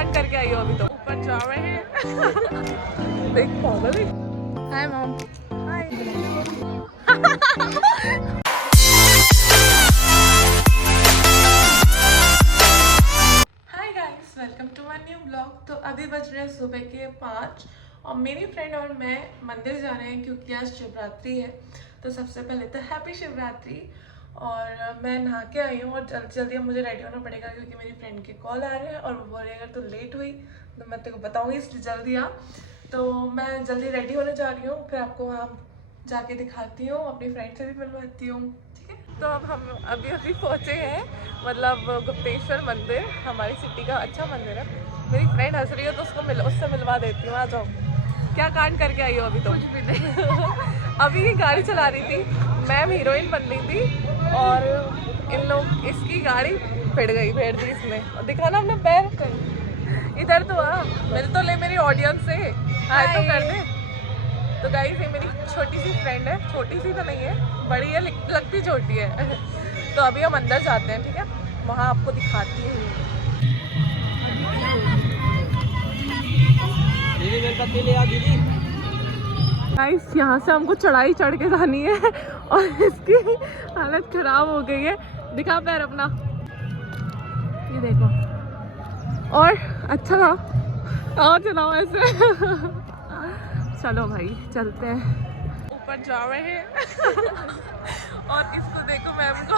कांड करके आई हो अभी तो ऊपर जा रहे हैं। देख पागल है। Hi mom. Hi. Hi guys, welcome to my new blog. तो अभी बज रहे हैं सुबह के 5 और मेरी फ्रेंड और मैं मंदिर जा रहे हैं क्योंकि आज शिवरात्रि है। तो सबसे पहले तो हैप्पी शिवरात्रि। और मैं नहा के आई हूँ और जल्दी जल्दी अब मुझे रेडी होना पड़ेगा क्योंकि मेरी फ्रेंड के कॉल आ रहे हैं और वो बोल रही अगर तो लेट हुई तो मैं तेरे को बताऊँगी, इसलिए जल्दी आ। तो मैं जल्दी रेडी होने जा रही हूँ, फिर आपको वहाँ जाके दिखाती हूँ, अपनी फ्रेंड से भी मिलवाती हूँ, ठीक है। तो अब हम अभी पहुँचे हैं, मतलब गुप्तेश्वर मंदिर हमारी सिटी का अच्छा मंदिर है। मेरी फ्रेंड हंस रही है तो उससे मिलवा देती हूँ। आ जाओ। क्या कांड करके आई हो अभी तो? कुछ भी नहीं। अभी ये गाड़ी चला रही थी, मैम हीरोइन बन रही थी और इन लोग इसकी गाड़ी फेड़ दी इसने। और दिखा ना अपने पैर, इधर तो आ, मिल तो ले मेरी ऑडियंस से, हाय तो कर दे। तो गाइस ये मेरी छोटी सी फ्रेंड है, छोटी सी तो नहीं है, बड़ी है, लगती छोटी है। तो अभी हम अंदर जाते हैं, ठीक है, वहाँ आपको दिखाती हूँ। गाइस यहाँ से हमको चढ़ाई चढ़ के जानी है और इसकी हालत खराब हो गई है। दिखा पैर अपना, ये देखो। और अच्छा था, आओ चलाओ ऐसे। चलो भाई चलते हैं, ऊपर जा रहे हैं। और इसको देखो मैम को।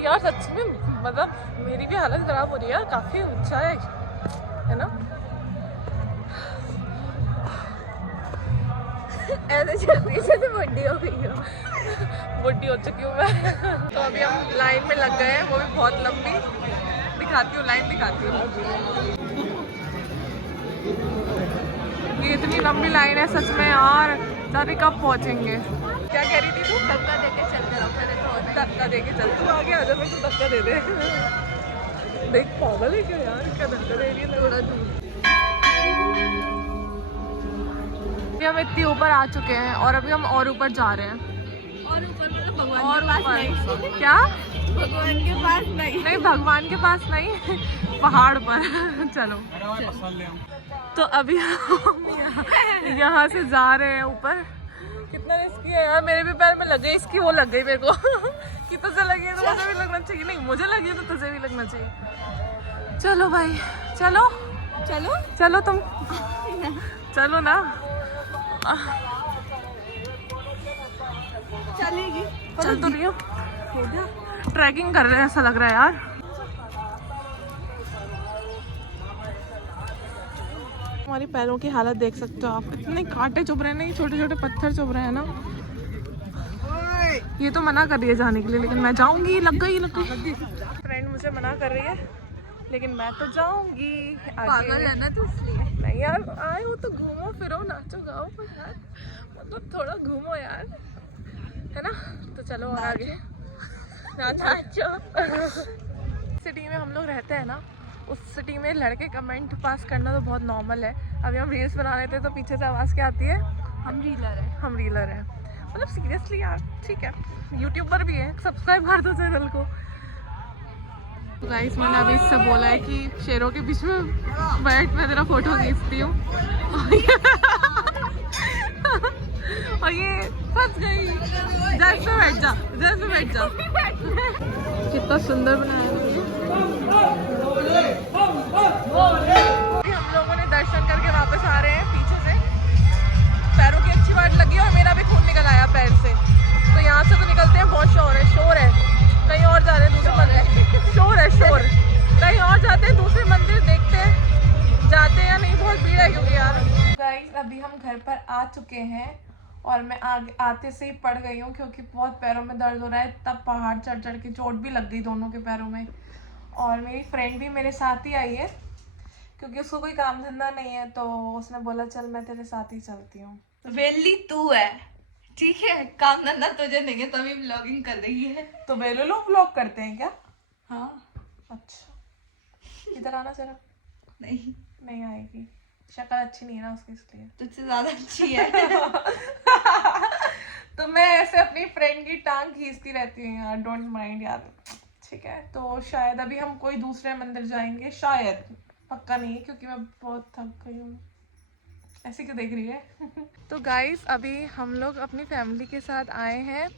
यार सच में मतलब मेरी भी हालत खराब हो रही है, काफी ऊंचा है ना। ऐसे चलती से तो बुढ़ी हो गई हो। बुढ़ी हो चुकी हूँ मैं। तो अभी हम लाइन में लग गए हैं, वो भी बहुत लंबी। दिखाती हूँ, लाइन दिखाती हूँ। ये इतनी लंबी लाइन है सच में यार, जाने कब पहुँचेंगे। क्या कह रही थी तू? धक्का देके चलते रहो, पहले तो धक्का देके चल। तू आगे आ जा, मैं तू धक्का दे दे। देख पागल है क्या यार, क्या धक्का दे रही है, थोड़ा दूर। हम इतनी ऊपर आ चुके हैं और अभी हम और ऊपर जा रहे हैं। और ऊपर मतलब भगवान के पास नहीं। क्या? भगवान के पास नहीं, भगवान के पास नहीं, पहाड़ पर। चलो। तो अभी हम यहाँ से जा रहे हैं ऊपर। कितना रिस्की है यार, मेरे भी पैर में लग गई, इसकी वो लग गई मेरे को। कि तुझे लगी है तो मुझे भी लगना चाहिए, नहीं मुझे लगी है तो तुझे भी लगना चाहिए। चलो भाई चलो चलो चलो, तुम चलो ना। चलेगी, चल तो रही हो। ट्रैकिंग कर रहे हैं ऐसा लग रहा है यार। हमारी पैरों की हालत देख सकते हो आप, इतने कांटे चुभ रहे हैं, नहीं छोटे छोटे पत्थर चुभ रहे हैं ना। ये तो मना कर रही है जाने के लिए, लेकिन मैं जाऊंगी। लग गई फ्रेंड मुझे मना कर रही है, लेकिन मैं तो जाऊंगी। पागल है ना तू, इसलिए। नहीं यार, आए हो तो घूमो फिरो, नाचो गाओ यार, मतलब थोड़ा घूमो यार, है ना। तो चलो और आगे नाचो। सिटी में हम लोग रहते हैं ना, उस सिटी में लड़के कमेंट पास करना तो बहुत नॉर्मल है। अभी हम रील्स बना रहे थे तो पीछे से आवाज़ क्या आती है? हम रीलर हैं। मतलब सीरियसली यार, ठीक है, यूट्यूबर भी है, सब्सक्राइब कर दो चैनल को। गाइस मैंने अभी इससे बोला है कि शेरों के बीच में बैठ मैं तेरा फोटो खींचती हूँ। और ये फंस गई। जैसे बैठ जा। कितना सुंदर बनाया है। हम लोगों ने दर्शन करके वापस आ रहे हैं पीछे से। पैरों की अच्छी वाट लगी और मेरा भी खून निकल आया पैर से। तो यहाँ से तो निकलते हैं, बहुत शोर है। कहीं और जा रहे हैं दूसरे मंदिर, शोर। कहीं और जाते हैं दूसरे मंदिर, देखते हैं जाते हैं या नहीं, बहुत भीड़ है क्योंकि यार। गाइस अभी हम घर पर आ चुके हैं और मैं आगे आते से ही पड़ गई हूँ क्योंकि बहुत पैरों में दर्द हो रहा है। तब पहाड़ चढ़ के चोट भी लग गई दोनों के पैरों में। और मेरी फ्रेंड भी मेरे साथ ही आई है क्योंकि उसको कोई काम धंधा नहीं है, तो उसने बोला चल मैं तेरे साथ ही चलती हूँ। वेली तू है, ठीक है, काम धंधा तुझे नहीं है तभी व्लॉगिंग कर रही है। तो वेलो लोग व्लॉग करते हैं क्या? हाँ। अच्छा, इधर आना जरा। नहीं आएगी, शक्ल अच्छी नहीं है ना उसकी, इसलिए। तुझसे ज्यादा अच्छी है। तो मैं ऐसे अपनी फ्रेंड की टांग खींचती रहती हूँ यार, डोंट माइंड यार, ठीक है, तो शायद अभी हम कोई दूसरे मंदिर जाएंगे, शायद, पक्का नहीं है क्योंकि मैं बहुत थक गई हूँ। ऐसे क्यों देख रही है? तो गाइस अभी हम लोग अपनी फैमिली के साथ आए हैं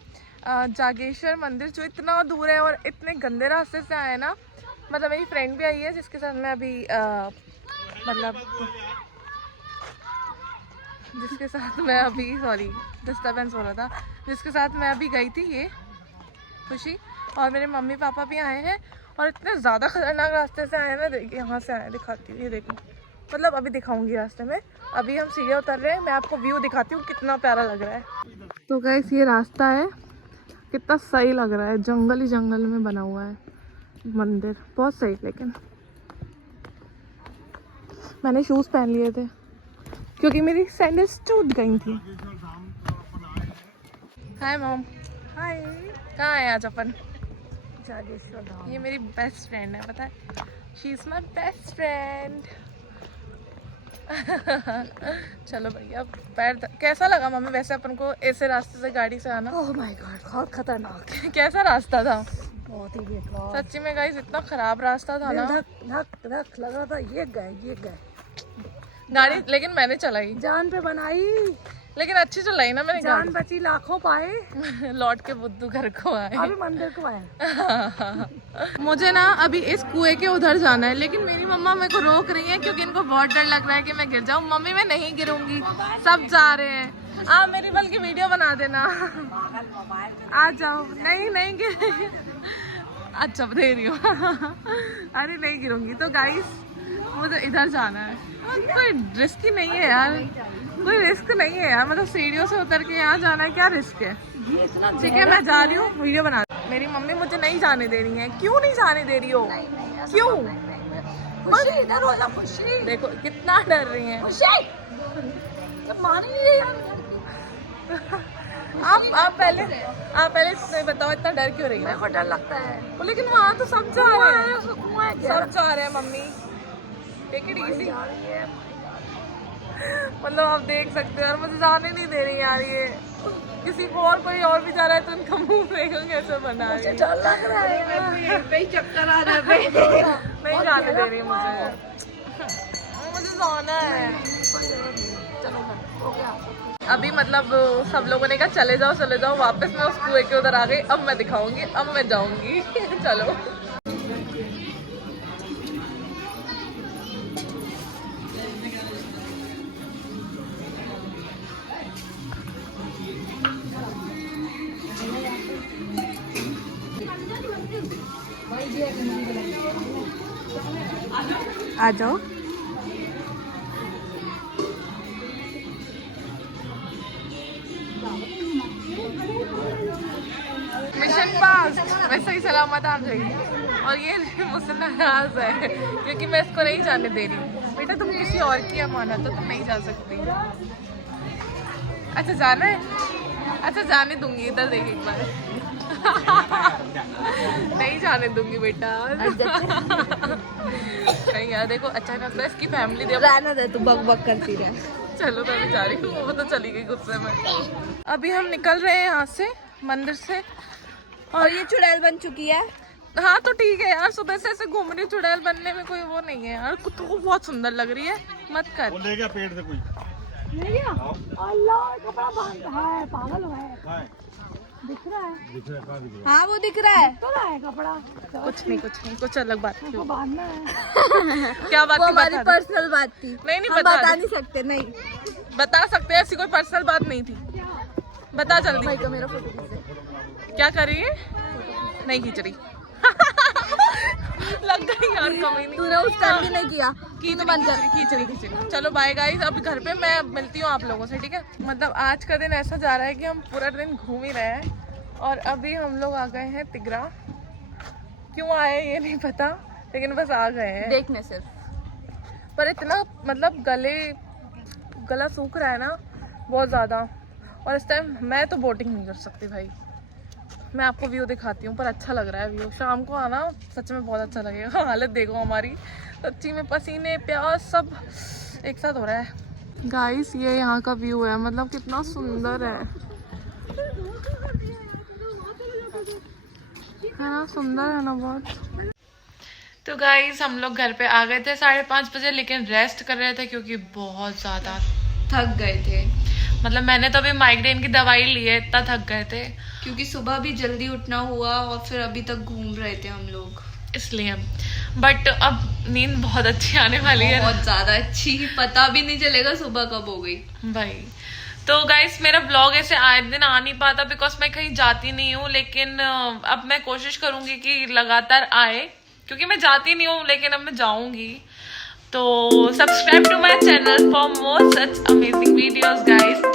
जागेश्वर मंदिर, जो इतना दूर है और इतने गंदे रास्ते से आए हैं ना। मतलब मेरी फ्रेंड भी आई है जिसके साथ मैं अभी सॉरी डिस्टर्बेंस हो रहा था, जिसके साथ मैं अभी गई थी, ये खुशी, और मेरे मम्मी पापा भी आए हैं। और इतने ज़्यादा खतरनाक रास्ते से आए हैं ना, देखिए यहाँ से आए, दिखाती हूँ, ये देखो, मतलब अभी दिखाऊंगी रास्ते में। अभी हम सीढ़ियाँ उतर रहे हैं, मैं आपको व्यू दिखाती हूँ कितना प्यारा लग रहा है। तो गाइस ये रास्ता है, कितना सही लग रहा है, जंगल ही जंगल में बना हुआ है मंदिर, बहुत सही। लेकिन मैंने शूज़ पहन लिए थे क्योंकि मेरी सैंडल्स टूट गई थी। Hi mom. हाय। कहाँ है आज अपन? जागेश्वर धाम। ये मेरी बेस्ट फ्रेंड है, पता है, she is my best friend. चलो भैया, पैर कैसा लगा मम्मी वैसे अपन को ऐसे रास्ते से गाड़ी से आना? ओह माय गॉड, बहुत खतरनाक। कैसा रास्ता था? बहुत ही बेकार, सच्ची में गाइस, इतना खराब रास्ता था ना, धक धक धक लगा था, ये गए गाड़ी। लेकिन मैंने चलाई, जान पे बनाई, लेकिन अच्छी चलाई ना मैंने जान गाड़ी। बची, लाखों पाए, लौट के बुद्धू घर को आए। अभी मंदिर को आए। मुझे ना अभी इस कुएं के उधर जाना है, लेकिन मेरी मम्मा मेरे को रोक रही है क्योंकि इनको बहुत डर लग रहा है कि मैं गिर जाऊँ। मम्मी मैं नहीं गिरूंगी, सब जा रहे हैं, आप मेरी बल्कि वीडियो बना देना। आ जाओ। नहीं नहीं गिर, अच्छा दे रही हूँ। अरे नहीं गिरूंगी। तो गाइस मुझे इधर जाना है, कोई रिस्क ही नहीं है यार, कोई रिस्क नहीं है यार, मतलब सीढ़ियों से उतर के यहाँ जाना है, क्या रिस्क है? ठीक है मैं जा रही हूँ, वीडियो बना। मेरी मम्मी मुझे नहीं जाने दे रही है। क्यों नहीं जाने दे रही हो? क्यों? खुशी इधर हो जा, खुशी देखो कितना डर रही है। आप पहले बताओ इतना डर क्यों रही है? मेरे को डर लगता है, लेकिन वहाँ तो सब जा रहे हैं, कुआं सब जा रहे हैं। मम्मी टेक इट इजी, मतलब आप देख सकते हो यार, मुझे जाने नहीं दे रही यार। ये किसी को और कोई और भी जा रहा है तो उनका मुंह देखो कैसे बना है। डर लग रहा है, चक्कर आ रहा है। नहीं जाने दे रही मुझे जाना है। अभी मतलब सब लोगों ने कहा चले जाओ, वापस मैं उस कुएं के उधर आ गई। अब मैं दिखाऊंगी, अब मैं जाऊंगी। चलो आ जाओ। मिशन पास, मैं सही सलामत आ गई। और ये मुझसे नाराज है क्योंकि मैं इसको नहीं जाने दे रही। बेटा तुम किसी और की अमानत हो, तुम नहीं जा सकती। अच्छा जाना है, अच्छा जाने दूंगी, इधर देख एक बार। नहीं जाने दूंगी बेटा। नहीं यार देखो, अचानक से इसकी फैमिली दे, रहने दे, तू बक बक करती रहे। चलो मैं भी जा रही हूँ, वो तो चली गई गुस्से में। अभी हम निकल रहे हैं यहाँ से मंदिर से, और ये चुड़ैल बन चुकी है। हाँ तो ठीक है यार, सुबह से ऐसे घूम रही, चुड़ैल बनने में कोई वो नहीं है यार। तो बहुत सुंदर लग रही है, मत कर। वो ले गया पेड़ से कोई। ले गया? अल्लाह, कपड़ा बांध है, पागल है। दिख रहा है? हाँ वो दिख रहा है। तो रहा है कपड़ा। कुछ नहीं, कुछ अलग बात थी। उसको बांधना है। क्या बात वो थी? हमारी बता दे। पर्सनल बात थी। नहीं हम बता नहीं सकते। नहीं बता सकते, ऐसी कोई पर्सनल बात नहीं थी। बता जल्दी। भाई को मेरा फोटो खींच। क्या कर रही है? नहीं खींच रही। लग गई यार कमीनी। तूने उस टाइम भी नहीं किया। खींच रही। चलो बाय गाइस, अब घर पे मैं मिलती हूँ आप लोगों से, ठीक है? मतलब आज का दिन ऐसा जा रहा है कि हम पूरा दिन घूम ही रहे हैं। और अभी हम लोग आ गए हैं तिगरा। क्यों आए ये नहीं पता, लेकिन बस आ गए हैं देखने सिर्फ। पर इतना मतलब गला सूख रहा है ना बहुत ज़्यादा। और इस टाइम मैं तो बोटिंग नहीं कर सकती भाई। मैं आपको व्यू दिखाती हूँ, पर अच्छा लग रहा है व्यू। शाम को आना, सच में बहुत अच्छा लगेगा। हालत देखो हमारी, सच्ची में पसीने प्यास सब एक साथ हो रहा है। गाइस ये यहाँ का व्यू है, मतलब कितना सुंदर है। हाँ सुंदर है ना बहुत। तो गाइस हम लोग घर पे आ गए थे 5:30 बजे, लेकिन रेस्ट कर रहे थे क्योंकि बहुत ज्यादा थक गए थे। मतलब मैंने तो अभी माइग्रेन की दवाई ली है, इतना थक गए थे क्योंकि सुबह भी जल्दी उठना हुआ और फिर अभी तक घूम रहे थे हम लोग, इसलिए। बट अब नींद बहुत अच्छी आने वाली है, बहुत ज्यादा अच्छी, पता भी नहीं चलेगा सुबह कब हो गई भाई। तो गाइस मेरा ब्लॉग ऐसे आए दिन आ नहीं पाता बिकॉज मैं कहीं जाती नहीं हूँ, लेकिन अब मैं कोशिश करूंगी कि लगातार आए, क्योंकि मैं जाती नहीं हूँ लेकिन अब मैं जाऊंगी। तो subscribe to my channel for more such amazing videos guys.